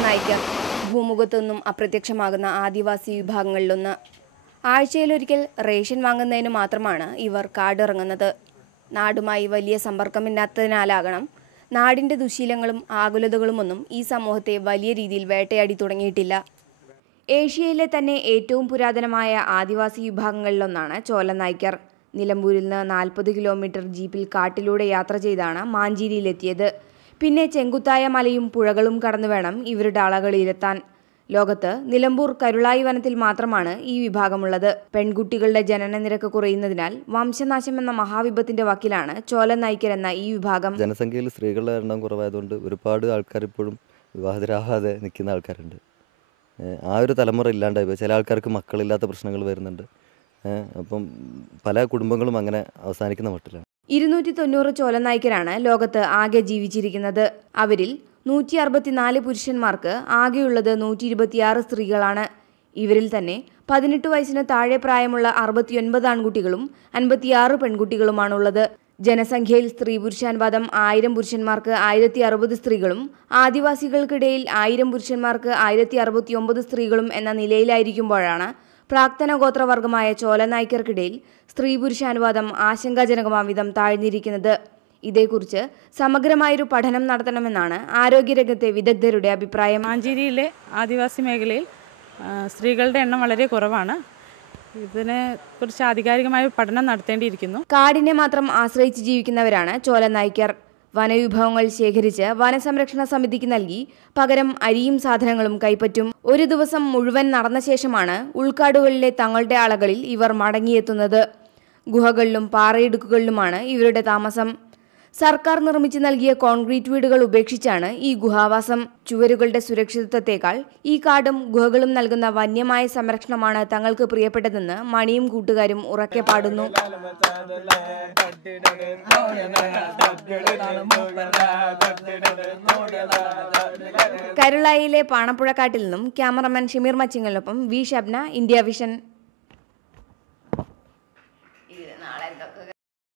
ചോലനായ്ക്കർ ഭൂമുഖത്തു നിന്നും അപ്രത്യക്ഷമാകുന്ന ആദിവാസി വിഭാഗങ്ങളിലൊന്ന്. ആഴ്ചയിലൊരിക്കൽ റേഷൻ വാങ്ങുന്നതിന് മാത്രമാണ് ഇവർ കാടിറങ്ങുന്നത്. നാടുമായി വലിയ സമ്പർക്കമില്ലാത്തതിനാലാകണം നാടിൻ്റെ ദുശീലങ്ങളും ആകുലതകളുമൊന്നും ഈ സമൂഹത്തെ വലിയ രീതിയിൽ വേട്ടയാടി തുടങ്ങിയിട്ടില്ല. ഏഷ്യയിലെ തന്നെ ഏറ്റവും പുരാതനമായ ആദിവാസി വിഭാഗങ്ങളിലൊന്നാണ് ചോലനായ്ക്കർ. നിലമ്പൂരിൽ നിന്ന് 40 കിലോമീറ്റർ ജീപ്പിൽ കാട്ടിലൂടെ യാത്ര ചെയ്താണ് മാഞ്ചേരിയിലെത്തിയത്. പിന്നെ ചെങ്കുത്തായ മലയും പുഴകളും കടന്നു വേണം ഇവരുടെ അളകളിലെത്താൻ. ലോകത്ത് നിലമ്പൂർ കരുളായി വനത്തിൽ മാത്രമാണ് ഈ വിഭാഗമുള്ളത്. പെൺകുട്ടികളുടെ ജനന നിരക്ക് കുറയുന്നതിനാൽ വംശനാശം എന്ന മഹാവിപത്തിന്റെ വക്കിലാണ് ചോലനായ്ക്കർ എന്ന ഈ വിഭാഗം. ജനസംഖ്യയിൽ സ്ത്രീകളുടെ എണ്ണം കുറവായതുകൊണ്ട് ഒരുപാട് ആൾക്കാർ ഇപ്പോഴും വിവാഹിതരാകാതെ നിൽക്കുന്ന ആൾക്കാരുണ്ട്. ആ ഒരു തലമുറ ഇല്ലാണ്ടായി. ചില ആൾക്കാർക്ക് മക്കളില്ലാത്ത പ്രശ്നങ്ങൾ വരുന്നുണ്ട്. അപ്പം പല കുടുംബങ്ങളും അങ്ങനെ അവസാനിക്കുന്ന മട്ടിലാണ്. 290 ചോലനായ്ക്കരാണ് ലോകത്ത് ആകെ ജീവിച്ചിരിക്കുന്നത്. അവരിൽ 164 പുരുഷന്മാർക്ക് ആകെയുള്ളത് 126 സ്ത്രീകളാണ്. ഇവരിൽ തന്നെ 18 വയസ്സിന് താഴെ പ്രായമുള്ള 69 ആൺകുട്ടികളും 56 പെൺകുട്ടികളുമാണുള്ളത്. ജനസംഖ്യയിൽ സ്ത്രീ പുരുഷാനുപാതം 1000 പുരുഷന്മാർക്ക് 1060 സ്ത്രീകളും ആദിവാസികൾക്കിടയിൽ 1000 പുരുഷന്മാർക്ക് 1069 സ്ത്രീകളും എന്ന നിലയിലായിരിക്കുമ്പോഴാണ് പ്രാക്തന ഗോത്രവർഗമായ ചോലനായ്ക്കർക്കിടയിൽ സ്ത്രീ പുരുഷാനുപാതം ആശങ്കാജനകമാം വിധം താഴ്ന്നിരിക്കുന്നത്. ഇതേക്കുറിച്ച് സമഗ്രമായൊരു പഠനം നടത്തണമെന്നാണ് ആരോഗ്യരംഗത്തെ വിദഗ്ധരുടെ അഭിപ്രായം. മാഞ്ചേരിയിലെ ആദിവാസി മേഖലയിൽ സ്ത്രീകളുടെ എണ്ണം വളരെ കുറവാണ്. ഇതിനെക്കുറിച്ച് ആധികാരികമായ പഠനം നടത്തേണ്ടിയിരിക്കുന്നു. കാടിനെ മാത്രം ആശ്രയിച്ച് ജീവിക്കുന്നവരാണ് ചോലനായ്ക്കർ. വനവിഭവങ്ങൾ ശേഖരിച്ച് വനസംരക്ഷണ സമിതിക്ക് നൽകി പകരം അരിയും സാധനങ്ങളും കൈപ്പറ്റും. ഒരു ദിവസം മുഴുവൻ നടന്ന ശേഷമാണ് ഉൾക്കാടുകളിലെ തങ്ങളുടെ അളകളിൽ ഇവർ മടങ്ങിയെത്തുന്നത്. ഗുഹകളിലും പാറയിടുക്കുകളിലുമാണ് ഇവരുടെ താമസം. സർക്കാർ നിർമ്മിച്ചു നൽകിയ കോൺക്രീറ്റ് വീടുകൾ ഉപേക്ഷിച്ചാണ് ഈ ഗുഹാവാസം. ചുവരുകളുടെ സുരക്ഷിതത്വത്തേക്കാൾ ഈ കാടും ഗുഹകളും നൽകുന്ന വന്യമായ സംരക്ഷണമാണ് തങ്ങൾക്ക് പ്രിയപ്പെട്ടതെന്ന് മണിയും കൂട്ടുകാരും ഉറക്കെ പാടുന്നു. കരുളായിലെ പാണപ്പുഴക്കാട്ടിൽ നിന്നും ക്യാമറമാൻ ഷമീർ മച്ചിങ്ങലിനൊപ്പം വി ഷബ്ന, ഇന്ത്യ വിഷൻ.